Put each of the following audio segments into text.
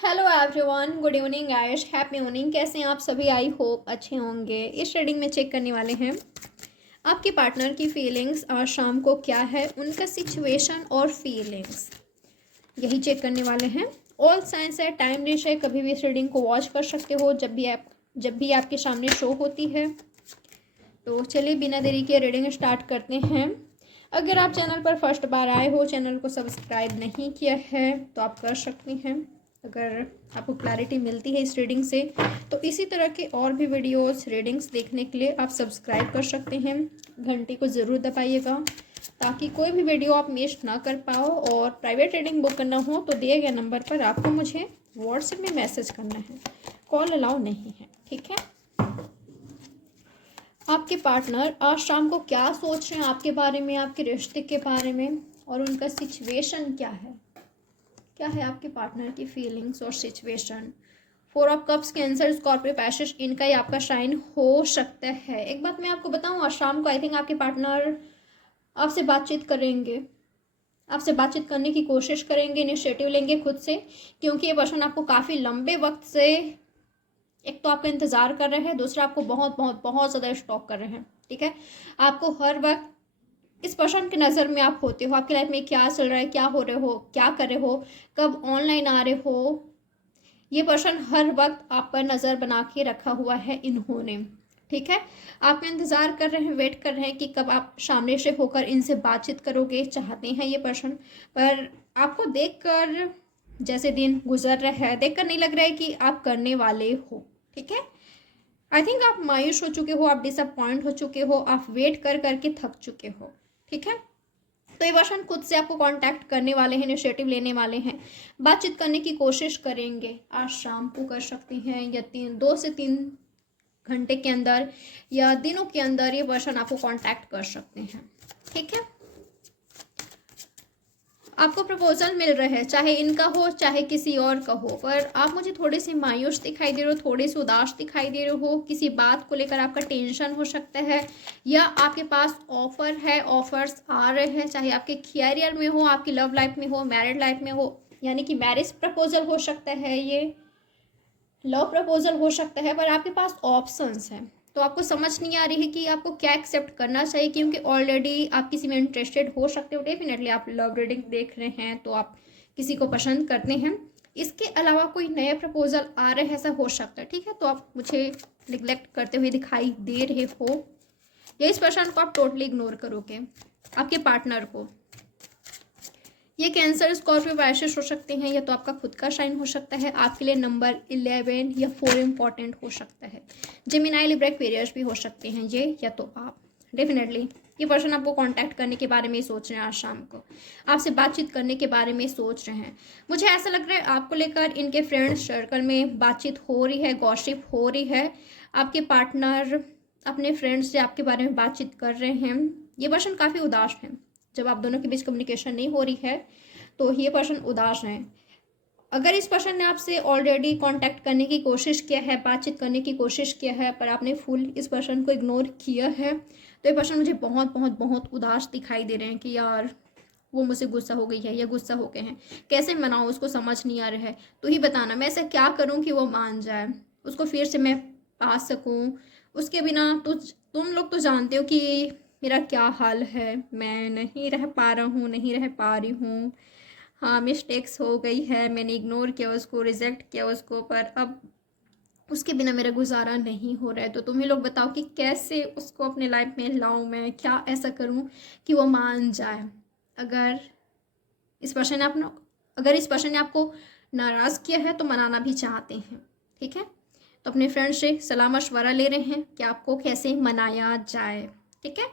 Hello everyone, good evening guys, happy evening. कैसे हैं आप सभी? आई होप अच्छे होंगे। इस रीडिंग में चेक करने वाले हैं आपके पार्टनर की फीलिंग्स आज शाम को क्या है, उनका सिचुएशन और फीलिंग्स, यही चेक करने वाले हैं। ऑल साइंस है, टाइम डिश है, कभी भी इस रीडिंग को वॉच कर सकते हो जब भी आपके सामने शो होती है। तो चलिए बिना देरी के रीडिंग स्टार्ट करते हैं। अगर आप चैनल पर फर्स्ट बार आए हो, चैनल को सब्सक्राइब नहीं किया है तो आप कर सकते हैं। अगर आपको क्लैरिटी मिलती है इस रीडिंग से तो इसी तरह के और भी वीडियोस रीडिंग्स देखने के लिए आप सब्सक्राइब कर सकते हैं। घंटी को ज़रूर दबाइएगा ताकि कोई भी वीडियो आप मिस ना कर पाओ। और प्राइवेट रीडिंग बुक करना हो तो दिए गए नंबर पर आपको मुझे व्हाट्सएप में मैसेज करना है, कॉल अलाउ नहीं है, ठीक है। आपके पार्टनर आज शाम को क्या सोच रहे हैं आपके बारे में, आपके रिश्ते के बारे में, और उनका सिचुएशन क्या है आपके पार्टनर की फीलिंग्स और situation. 4 of cups, cancer, Scorpio, Pisces, इनका ही आपका शाइन हो सकता है। एक बात मैं आपको बताऊं, आज शाम को आई थिंक आपके पार्टनर आपसे बातचीत करेंगे, आपसे बातचीत करने की कोशिश करेंगे, इनिशिएटिव लेंगे खुद से, क्योंकि ये पर्सन आपको काफ़ी लंबे वक्त से एक तो आपका इंतज़ार कर रहे हैं, दूसरा आपको बहुत बहुत बहुत ज़्यादा स्टॉक कर रहे हैं, ठीक है। आपको हर वक्त इस पर्सन की नज़र में आप होते हो, आपकी लाइफ में क्या चल रहा है, क्या हो रहे हो, क्या कर रहे हो, कब ऑनलाइन आ रहे हो, ये पर्सन हर वक्त आप पर नज़र बना के रखा हुआ है इन्होंने, ठीक है। आप इंतज़ार कर रहे हैं, वेट कर रहे हैं कि कब आप सामने से होकर इनसे बातचीत करोगे, चाहते हैं ये पर्सन। पर आपको देखकर जैसे दिन गुजर रहा है, देखकर नहीं लग रहा है कि आप करने वाले हो, ठीक है। आई थिंक आप मायूस हो चुके हो, आप डिसअपॉइंट हो चुके हो, आप वेट कर करके थक चुके हो, ठीक है। तो ये पर्सन खुद से आपको कांटेक्ट करने वाले हैं, इनिशिएटिव लेने वाले हैं, बातचीत करने की कोशिश करेंगे। आज शाम को कर सकते हैं या 2 से 3 घंटे के अंदर या दिनों के अंदर ये पर्सन आपको कांटेक्ट कर सकते हैं, ठीक है। आपको प्रपोजल मिल रहा है, चाहे इनका हो चाहे किसी और का हो, पर आप मुझे थोड़े से मायूस दिखाई दे रहे हो, थोड़े से उदास दिखाई दे रहे हो। किसी बात को लेकर आपका टेंशन हो सकता है, या आपके पास ऑफर है, ऑफर्स आ रहे हैं, चाहे आपके कैरियर में हो, आपकी लव लाइफ में हो, मैरिड लाइफ में हो, यानी कि मैरिज प्रपोजल हो सकता है, ये लव प्रपोजल हो सकता है। पर आपके पास ऑप्शंस हैं, तो आपको समझ नहीं आ रही है कि आपको क्या एक्सेप्ट करना चाहिए, क्योंकि ऑलरेडी आप किसी में इंटरेस्टेड हो सकते हो। डेफिनेटली आप लव रीडिंग देख रहे हैं तो आप किसी को पसंद करते हैं, इसके अलावा कोई नए प्रपोजल आ रहे हैं, ऐसा हो सकता है, ठीक है। तो आप मुझे निगलेक्ट करते हुए दिखाई दे रहे हो, या इस पर्सन को आप टोटली इग्नोर करोगे, आपके पार्टनर को। ये कैंसर, स्कॉर्पियो, पैशेस हो सकते हैं, या तो आपका खुद का साइन हो सकता है। आपके लिए नंबर 11 या 4 इंपॉर्टेंट हो सकता है। जेमिनाई, लिब्रा, एक्वेरियस भी हो सकते हैं ये, या तो आप। डेफिनेटली ये पर्सन आपको कांटेक्ट करने के बारे में सोच रहे हैं, आज शाम को आपसे बातचीत करने के बारे में सोच रहे हैं। मुझे ऐसा लग रहा है आपको लेकर इनके फ्रेंड सर्कल में बातचीत हो रही है, गॉसिप हो रही है। आपके पार्टनर अपने फ्रेंड्स से आपके बारे में बातचीत कर रहे हैं। ये पर्सन काफ़ी उदास है, जब आप दोनों के बीच कम्युनिकेशन नहीं हो रही है तो ये पर्सन उदास हैं। अगर इस पर्सन ने आपसे ऑलरेडी कांटेक्ट करने की कोशिश किया है, बातचीत करने की कोशिश किया है, पर आपने फुल इस पर्सन को इग्नोर किया है, तो ये पर्सन मुझे बहुत बहुत बहुत उदास दिखाई दे रहे हैं कि यार वो मुझसे गुस्सा हो गई है या गुस्सा हो गए हैं, कैसे मनाऊँ उसको, समझ नहीं आ रहा है। तो ही बताना, मैं ऐसा क्या करूँ कि वो मान जाए, उसको फिर से मैं पा सकूँ। उसके बिना तो तुम लोग तो जानते हो कि मेरा क्या हाल है, मैं नहीं रह पा रहा हूँ, नहीं रह पा रही हूँ। हाँ, मिस्टेक्स हो गई है, मैंने इग्नोर किया उसको, रिजेक्ट किया उसको, पर अब उसके बिना मेरा गुजारा नहीं हो रहा है। तो तुम ही लोग बताओ कि कैसे उसको अपने लाइफ में लाऊं, मैं क्या ऐसा करूं कि वो मान जाए। अगर इस पर्सन ने अपना अगर इस पर्सन ने आपको नाराज़ किया है तो मनाना भी चाहते हैं, ठीक है। तो अपने फ्रेंड से सलाह मशवरा ले रहे हैं कि आपको कैसे मनाया जाए, ठीक है।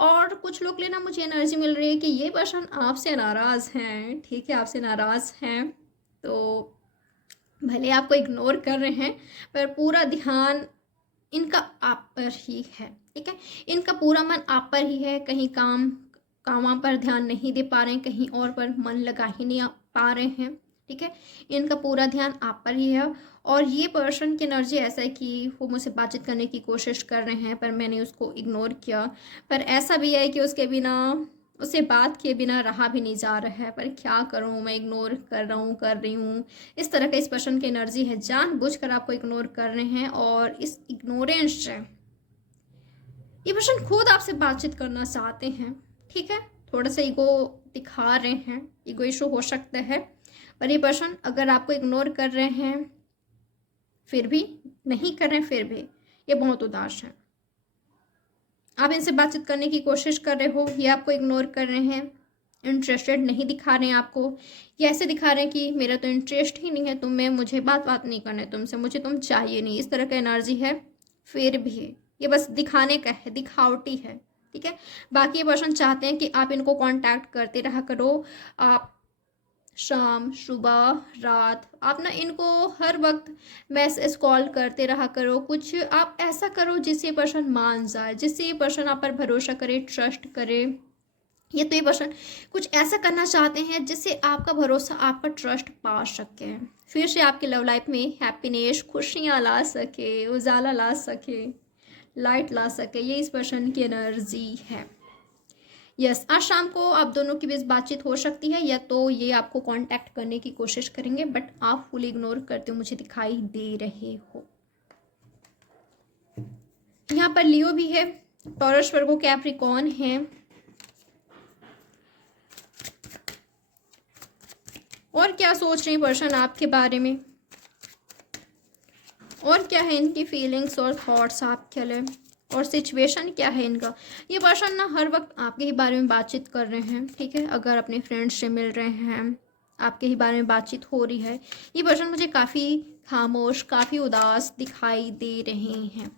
और कुछ लोग लेना, मुझे एनर्जी मिल रही है कि ये पर्सन आपसे नाराज़ हैं, ठीक है, आपसे नाराज़ हैं। तो भले आपको इग्नोर कर रहे हैं पर पूरा ध्यान इनका आप पर ही है, ठीक है। इनका पूरा मन आप पर ही है, कहीं कामों पर ध्यान नहीं दे पा रहे हैं, कहीं और पर मन लगा ही नहीं पा रहे हैं, ठीक है। इनका पूरा ध्यान आप पर ही है। और ये पर्सन की एनर्जी ऐसा है कि वो मुझसे बातचीत करने की कोशिश कर रहे हैं पर मैंने उसको इग्नोर किया। पर ऐसा भी है कि उसके बिना उससे बात किए बिना रहा भी नहीं जा रहा है, पर क्या करूँ, मैं इग्नोर कर रहा हूँ, कर रही हूँ। इस तरह का इस पर्सन की एनर्जी है, जानबूझकर आपको इग्नोर कर रहे हैं। और इस इग्नोरेंस से ये पर्सन खुद आपसे बातचीत करना चाहते हैं, ठीक है। थोड़ा सा ईगो दिखा रहे हैं, ईगो इशू हो सकता है। पर ये पर्सन अगर आपको इग्नोर कर रहे हैं फिर भी, नहीं कर रहे हैं फिर भी, ये बहुत उदास है। आप इनसे बातचीत करने की कोशिश कर रहे हो, ये आपको इग्नोर कर रहे हैं, इंटरेस्टेड नहीं दिखा रहे हैं आपको। ये ऐसे दिखा रहे हैं कि मेरा तो इंटरेस्ट ही नहीं है तुम में, मुझे बात नहीं करना है तुमसे, मुझे तुम चाहिए नहीं, इस तरह का एनर्जी है। फिर भी ये बस दिखाने का है, दिखावटी है, ठीक है। बाकी ये पर्सन चाहते हैं कि आप इनको कांटेक्ट करते रहा करो। आप शाम, सुबह, रात, आप ना इनको हर वक्त मैसेज कॉल करते रहा करो। कुछ आप ऐसा करो जिससे ये पर्सन मान जाए, जिससे ये पर्सन आप पर भरोसा करे, ट्रस्ट करे। ये तो ये पर्सन कुछ ऐसा करना चाहते हैं जिससे आपका भरोसा, आपका ट्रस्ट पा सके, फिर से आपकी लव लाइफ में हैप्पीनेस, खुशियाँ ला सके, उजाला ला सके, लाइट ला सके। ये इस पर्सन की एनर्जी है। यस, आज शाम को आप दोनों के बीच बातचीत हो सकती है, या तो ये आपको कांटेक्ट करने की कोशिश करेंगे, बट आप फुल इग्नोर करते हो मुझे दिखाई दे रहे हो। यहाँ पर लियो भी है, टॉरस, वर्गो, कैप्रिकॉर्न है। और क्या सोच रहे हैं पर्सन आपके बारे में, और क्या है इनकी फीलिंग्स और थॉट्स आपके लिए, और सिचुएशन क्या है इनका। ये पर्सन ना हर वक्त आपके ही बारे में बातचीत कर रहे हैं, ठीक है। अगर अपने फ्रेंड्स से मिल रहे हैं, आपके ही बारे में बातचीत हो रही है। ये पर्सन मुझे काफ़ी खामोश, काफ़ी उदास दिखाई दे रहे हैं।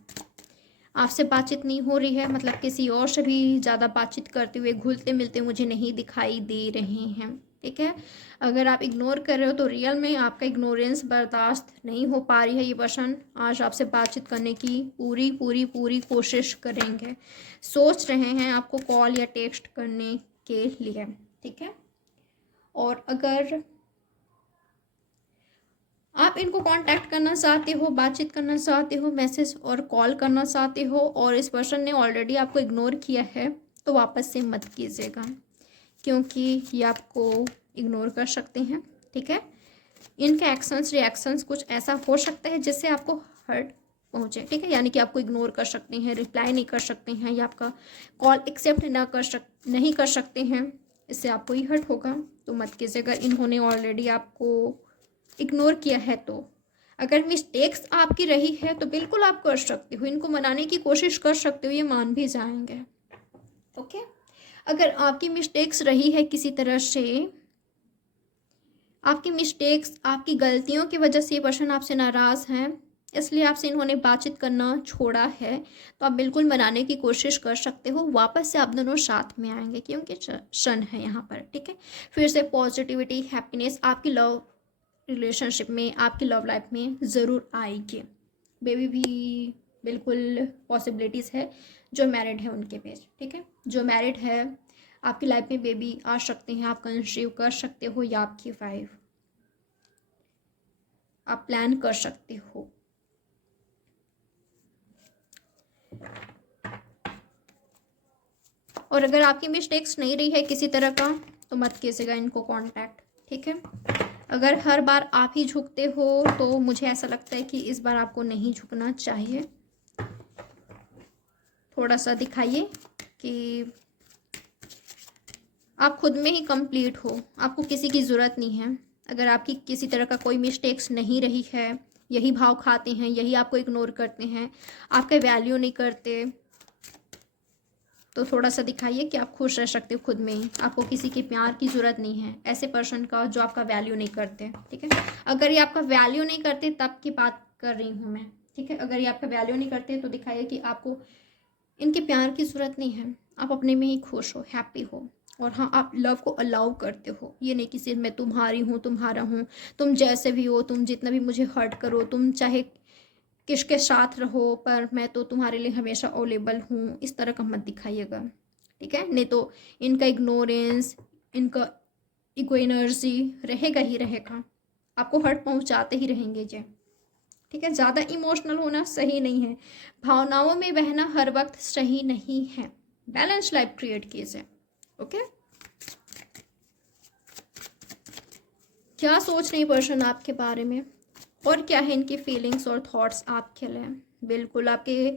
आपसे बातचीत नहीं हो रही है, मतलब किसी और से भी ज़्यादा बातचीत करते हुए, घुलते मिलते मुझे नहीं दिखाई दे रहे हैं, ठीक है। अगर आप इग्नोर कर रहे हो तो रियल में आपका इग्नोरेंस बर्दाश्त नहीं हो पा रही है। ये पर्सन आज आपसे बातचीत करने की पूरी पूरी पूरी कोशिश करेंगे, सोच रहे हैं आपको कॉल या टेक्स्ट करने के लिए, ठीक है। और अगर आप इनको कांटेक्ट करना चाहते हो, बातचीत करना चाहते हो, मैसेज और कॉल करना चाहते हो, और इस पर्सन ने ऑलरेडी आपको इग्नोर किया है, तो वापस से मत कीजिएगा, क्योंकि ये आपको इग्नोर कर सकते हैं, ठीक है। इनके एक्शंस, रिएक्शंस कुछ ऐसा हो सकता है जिससे आपको हर्ट पहुँचे, ठीक है। यानी कि आपको इग्नोर कर सकते हैं, रिप्लाई नहीं कर सकते हैं, या आपका कॉल एक्सेप्ट नहीं कर सकते हैं, इससे आपको ही हर्ट होगा, तो मत कीजिए। अगर इन्होंने ऑलरेडी आपको इग्नोर किया है तो, अगर मिस्टेक्स आपकी रही है तो बिल्कुल आप कर सकते हो, इनको मनाने की कोशिश कर सकते हो, ये मान भी जाएंगे, ओके। अगर आपकी मिस्टेक्स रही है किसी तरह से, आपकी मिस्टेक्स, आपकी गलतियों की वजह से ये पर्सन आपसे नाराज़ हैं, इसलिए आपसे इन्होंने बातचीत करना छोड़ा है, तो आप बिल्कुल मनाने की कोशिश कर सकते हो। वापस से आप दोनों साथ में आएंगे, क्योंकि सन है यहाँ पर, ठीक है। फिर से पॉजिटिविटी, हैप्पीनेस आपकी लव रिलेशनशिप में, आपकी लव लाइफ में ज़रूर आएगी। बेबी भी बिल्कुल पॉसिबिलिटीज़ है, जो मैरिड है उनके पेज, ठीक है। जो मैरिड है आपकी लाइफ में बेबी आ सकते हैं, आप कंसीव कर सकते हो, या आपकी वाइफ, आप प्लान कर सकते हो। और अगर आपकी मिस्टेक्स नहीं रही है किसी तरह का, तो मत कीजिएगा इनको कांटेक्ट, ठीक है। अगर हर बार आप ही झुकते हो तो मुझे ऐसा लगता है कि इस बार आपको नहीं झुकना चाहिए। थोड़ा सा दिखाइए कि आप खुद में ही कंप्लीट हो, आपको किसी की ज़रूरत नहीं है। अगर आपकी किसी तरह का कोई मिस्टेक्स नहीं रही है, यही भाव खाते हैं, यही आपको इग्नोर करते हैं, आपका वैल्यू नहीं करते, तो थोड़ा सा दिखाइए कि आप खुश रह सकते हो खुद में ही, आपको किसी के प्यार की ज़रूरत नहीं है ऐसे पर्सन का जो आपका वैल्यू नहीं करते, ठीक है। अगर ये आपका वैल्यू नहीं करते तब की बात कर रही हूँ मैं, ठीक है। अगर ये आपका वैल्यू नहीं करते तो दिखाइए कि आपको इनके प्यार की ज़रूरत नहीं है, आप अपने में ही खुश हो, हैप्पी हो। और हाँ, आप लव को अलाउ करते हो, ये नहीं कि सिर्फ मैं तुम्हारी हूँ, तुम्हारा हूँ, तुम जैसे भी हो, तुम जितना भी मुझे हर्ट करो, तुम चाहे किसके साथ रहो, पर मैं तो तुम्हारे लिए हमेशा अवेलेबल हूँ, इस तरह का मत दिखाइएगा, ठीक है। नहीं तो इनका इग्नोरेंस, इनका इगो एनर्जी रहेगा ही रहेगा, आपको हर्ट पहुँचाते ही रहेंगे जे, ठीक है। ज़्यादा इमोशनल होना सही नहीं है, भावनाओं में बहना हर वक्त सही नहीं है, बैलेंस लाइफ क्रिएट कीजिए, ओके, क्या सोच रही पर्सन आपके बारे में और क्या है इनकी फीलिंग्स और थॉट्स आपके लिए। बिल्कुल आपके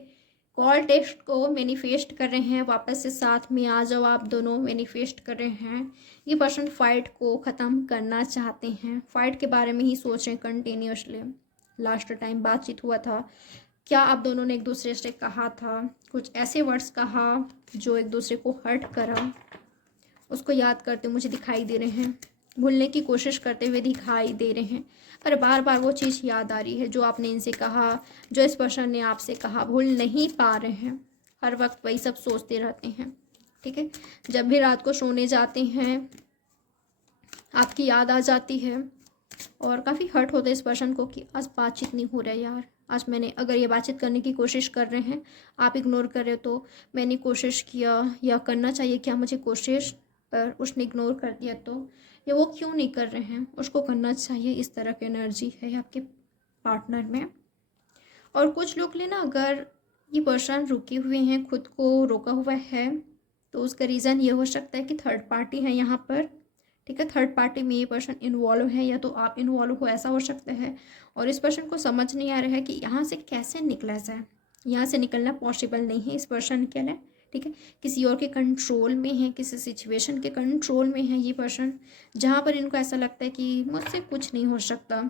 कॉल टेक्स्ट को मैनिफेस्ट कर रहे हैं, वापस से साथ में आ जाओ, आप दोनों मैनिफेस्ट कर रहे हैं। ये पर्सन फाइट को ख़त्म करना चाहते हैं, फाइट के बारे में ही सोच रहे हैं कंटिन्यूसली। लास्ट टाइम बातचीत हुआ था, क्या आप दोनों ने एक दूसरे से कहा था, कुछ ऐसे वर्ड्स कहा जो एक दूसरे को हर्ट करा, उसको याद करते मुझे दिखाई दे रहे हैं, भूलने की कोशिश करते हुए दिखाई दे रहे हैं, पर बार बार वो चीज़ याद आ रही है जो आपने इनसे कहा, जो इस पर्सन ने आपसे कहा, भूल नहीं पा रहे हैं, हर वक्त वही सब सोचते रहते हैं। ठीक है, जब भी रात को सोने जाते हैं आपकी याद आ जाती है और काफ़ी हर्ट होता है इस पर्सन को कि आज बातचीत नहीं हो रहा है यार, आज मैंने अगर ये बातचीत करने की कोशिश कर रहे हैं, आप इग्नोर कर रहे हो, तो मैंने कोशिश किया या करना चाहिए क्या मुझे कोशिश, पर उसने इग्नोर कर दिया, तो या वो क्यों नहीं कर रहे हैं, उसको करना चाहिए। इस तरह की एनर्जी है आपके पार्टनर में। और कुछ लोग ले ना, अगर ये पर्सन रुके हुए हैं, खुद को रोका हुआ है, तो उसका रीज़न ये हो सकता है कि थर्ड पार्टी है यहाँ पर। ठीक है, थर्ड पार्टी में ये पर्सन इन्वॉल्व है या तो आप इन्वॉल्व हो, ऐसा हो सकता है। और इस पर्सन को समझ नहीं आ रहा है कि यहाँ से कैसे निकला जाए, यहाँ से निकलना पॉसिबल नहीं है इस पर्सन के लिए। ठीक है, किसी और के कंट्रोल में है, किसी सिचुएशन के कंट्रोल में है ये पर्सन, जहाँ पर इनको ऐसा लगता है कि मुझसे कुछ नहीं हो सकता।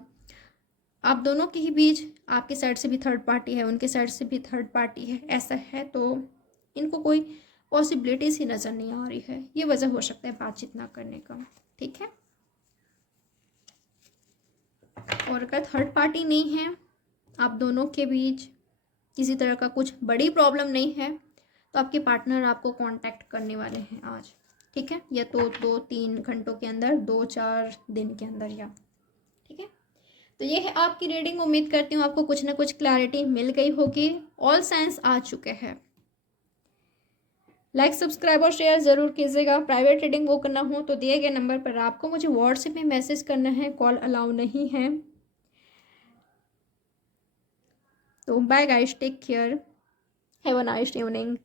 आप दोनों के ही बीच आपके साइड से भी थर्ड पार्टी है, उनके साइड से भी थर्ड पार्टी है, ऐसा है तो इनको कोई पॉसिबिलिटीज़ ही नज़र नहीं आ रही है, ये वजह हो सकता है बातचीत ना करने का। ठीक है, और अगर थर्ड पार्टी नहीं है, आप दोनों के बीच किसी तरह का कुछ बड़ी प्रॉब्लम नहीं है, तो आपके पार्टनर आपको कांटेक्ट करने वाले हैं आज। ठीक है, या तो 2-3 घंटों के अंदर, 2-4 दिन के अंदर या। ठीक है, तो ये है आपकी रीडिंग। उम्मीद करती हूँ आपको कुछ ना कुछ क्लैरिटी मिल गई होगी, ऑल साइंस आ चुके हैं। लाइक, सब्सक्राइब और शेयर ज़रूर कीजिएगा। प्राइवेट रीडिंग वो करना हो तो दिए गए नंबर पर आपको मुझे व्हाट्सएप में मैसेज करना है, कॉल अलाउ नहीं है। तो bye guys, take care, have a nice evening.